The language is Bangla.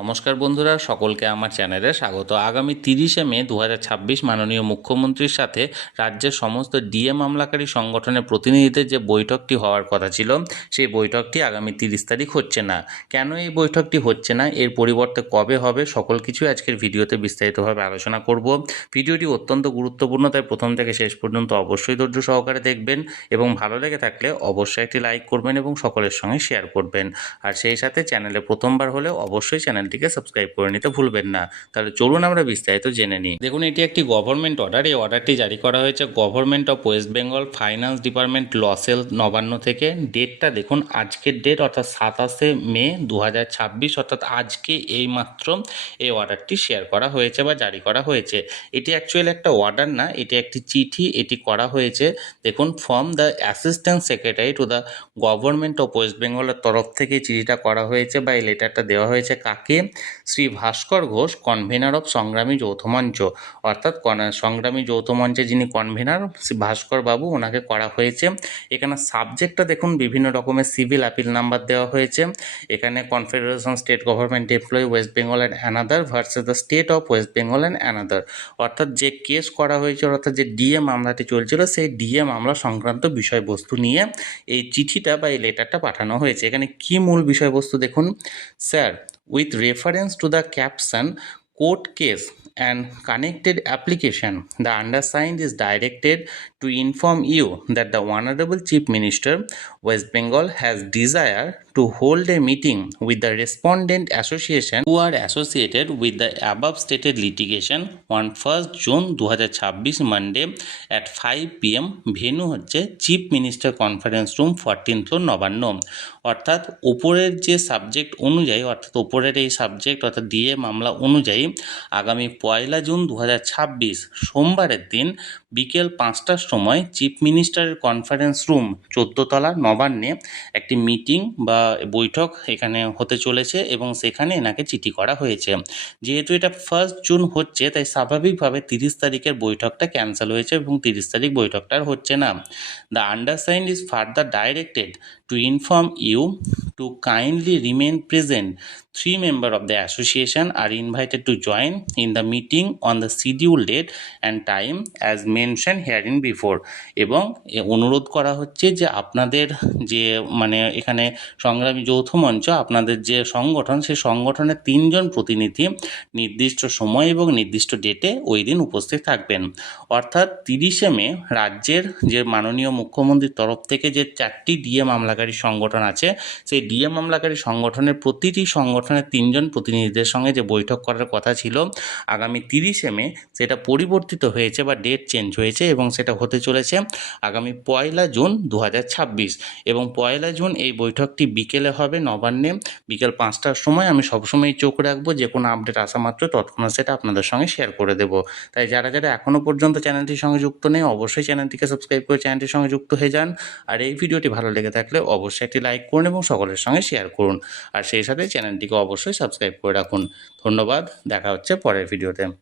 নমস্কার বন্ধুরা, সকলকে আমার চ্যানেলে স্বাগত। আগামী 30শে মে 2026 মাননীয় মুখ্যমন্ত্রীর সাথে রাজ্যের সমস্ত ডিএ মামলাকারী সংগঠনের প্রতিনিধিদের যে বৈঠকটি হওয়ার কথা ছিল, সেই বৈঠকটি আগামী 30 তারিখ হচ্ছে না। কেন এই বৈঠকটি হচ্ছে না, এর পরিবর্তে কবে হবে, সকল কিছুই আজকের ভিডিওতে বিস্তারিতভাবে আলোচনা করব। ভিডিওটি অত্যন্ত গুরুত্বপূর্ণ, তাই প্রথম থেকে শেষ পর্যন্ত অবশ্যই ধৈর্য সহকারে দেখবেন এবং ভালো লেগে থাকলে অবশ্যই একটি লাইক করবেন এবং সকলের সঙ্গে শেয়ার করবেন। আর সেই সাথে চ্যানেলে প্রথমবার হলে অবশ্যই চ্যানেলটিকে সাবস্ক্রাইব করে নিতে ভুলবেন না। তাহলে চলুন আমরা বিস্তারিত জেনে নিই। দেখুন, এটি একটি গভর্নমেন্ট অর্ডার। এই অর্ডারটি জারি করা হয়েছে government of West Bengal finance department law cell Nabanna থেকে। ডেটটা দেখুন, আজকের ডেট অর্থাৎ 27শে মে 2026, অর্থাৎ আজকে এইমাত্র এই অর্ডারটি শেয়ার করা হয়েছে বা জারি করা হয়েছে। এটি অ্যাকচুয়ালি একটা অর্ডার না, এটি একটি চিঠি। এটি করা হয়েছে দেখুন from the assistant secretary to the government of West বেঙ্গলের তরফ থেকে চিঠিটা করা হয়েছে বা এই লেটারটা দেওয়া হয়েছে কাকে? শ্রী ভাস্কর ঘোষ, কনভেনার অফ সংগ্রামী যৌথ মঞ্চ, অর্থাৎ সংগ্রামী যৌথ মঞ্চে যিনি কনভেনার শ্রী ভাস্কর বাবু, ওনাকে করা হয়েছে। এখানে সাবজেক্টটা দেখুন বিভিন্ন রকমের সিভিল আপিল নাম্বার দেওয়া হয়েছে। এখানে confederation state government employee West Bengal and another versus the state of West Bengal and another, অর্থাৎ যে কেস করা হয়েছে, অর্থাৎ যে ডিএ মামলাটি চলছিল, সেই ডিএ মামলা সংক্রান্ত বিষয়বস্তু নিয়ে এই চিঠিটা বা এই লেটারটা পাঠানো হয়েছে। এখানে কি মূল বিষয়বস্তু দেখুন, sir, with reference to the caption court case and connected application, the undersigned is directed to inform you that the Honorable Chief Minister, West Bengal, has desire to hold a meeting with the respondent association who are associated with the above stated litigation on 1st June 2026 Monday at 5 PM. venue হচ্ছে chief minister conference room, 14th floor, Nabanna. অর্থাৎ উপরের যে সাবজেক্ট অনুযায়ী, অর্থাৎ উপরের এই সাবজেক্ট অর্থাৎ ডিএ মামলা অনুযায়ী আগামী 1 জুন 2026 সোমবারের দিন বিকেল 5টার সময় চিফ মিনিস্টারের কনফারেন্স রুম, 14 তলা, নবান্নে একটি মিটিং বা বৈঠক এখানে হতে চলেছে এবং সেখানে এনাকে চিঠি করা হয়েছে। যেহেতু এটা 1 জুন হচ্ছে, তাই স্বাভাবিকভাবে 30 তারিখের বৈঠকটা ক্যান্সেল হয়েছে এবং 30 তারিখ বৈঠকটা আর হচ্ছে না। The undersigned is further directed to inform you to kindly remain present. 3 members of the association are invited to join in the meeting on the scheduled date and time as mentioned herein before. এবং অনুরোধ করা হচ্ছে যে আপনাদের যে এখানে সংগ্রামী যৌথ মঞ্চ, আপনাদের যে সংগঠন, সেই সংগঠনের 3 জন প্রতিনিধি নির্দিষ্ট সময় এবং নির্দিষ্ট ডেটে ওই দিন উপস্থিত থাকবেন। অর্থাৎ 30শে মে রাজ্যের যে মাননীয় মুখ্যমন্ত্রীর তরফ থেকে যে 4টি ডিএ মামলাকারী সংগঠন আছে, সেই ডিএ মামলাকারী সংগঠনের প্রতিটি সংগঠনের 3 জন প্রতিনিধিদের সঙ্গে যে বৈঠক করার কথা ছিল আগামী 30শে মে, সেটা পরিবর্তিত হয়েছে বা ডেট চেঞ্জ হয়েছে এবং সেটা হতে চলেছে আগামী 1 জুন 2026। এবং 1 জুন এই বৈঠকটি বিকেলে হবে নবান্নে, বিকেল 5টার সময়। আমি সবসময় চোখ রাখবো, যে কোনো আপডেট আসা মাত্র তৎক্ষণাৎ সেটা আপনাদের সঙ্গে শেয়ার করে দেবো। তাই যারা যারা এখনও পর্যন্ত চ্যানেলটির সঙ্গে যুক্ত নেই, অবশ্যই চ্যানেলটিকে সাবস্ক্রাইব করে চ্যানেলটির সঙ্গে যুক্ত হয়ে যান। আর এই ভিডিওটি ভালো লেগে থাকলে অবশ্যই একটি লাইক করুন এবং সকলের সঙ্গে শেয়ার করুন। আর সেই সাথে চ্যানেলটিকে অবশ্যই সাবস্ক্রাইব করে রাখুন। ধন্যবাদ, দেখা হচ্ছে পরের ভিডিওতে।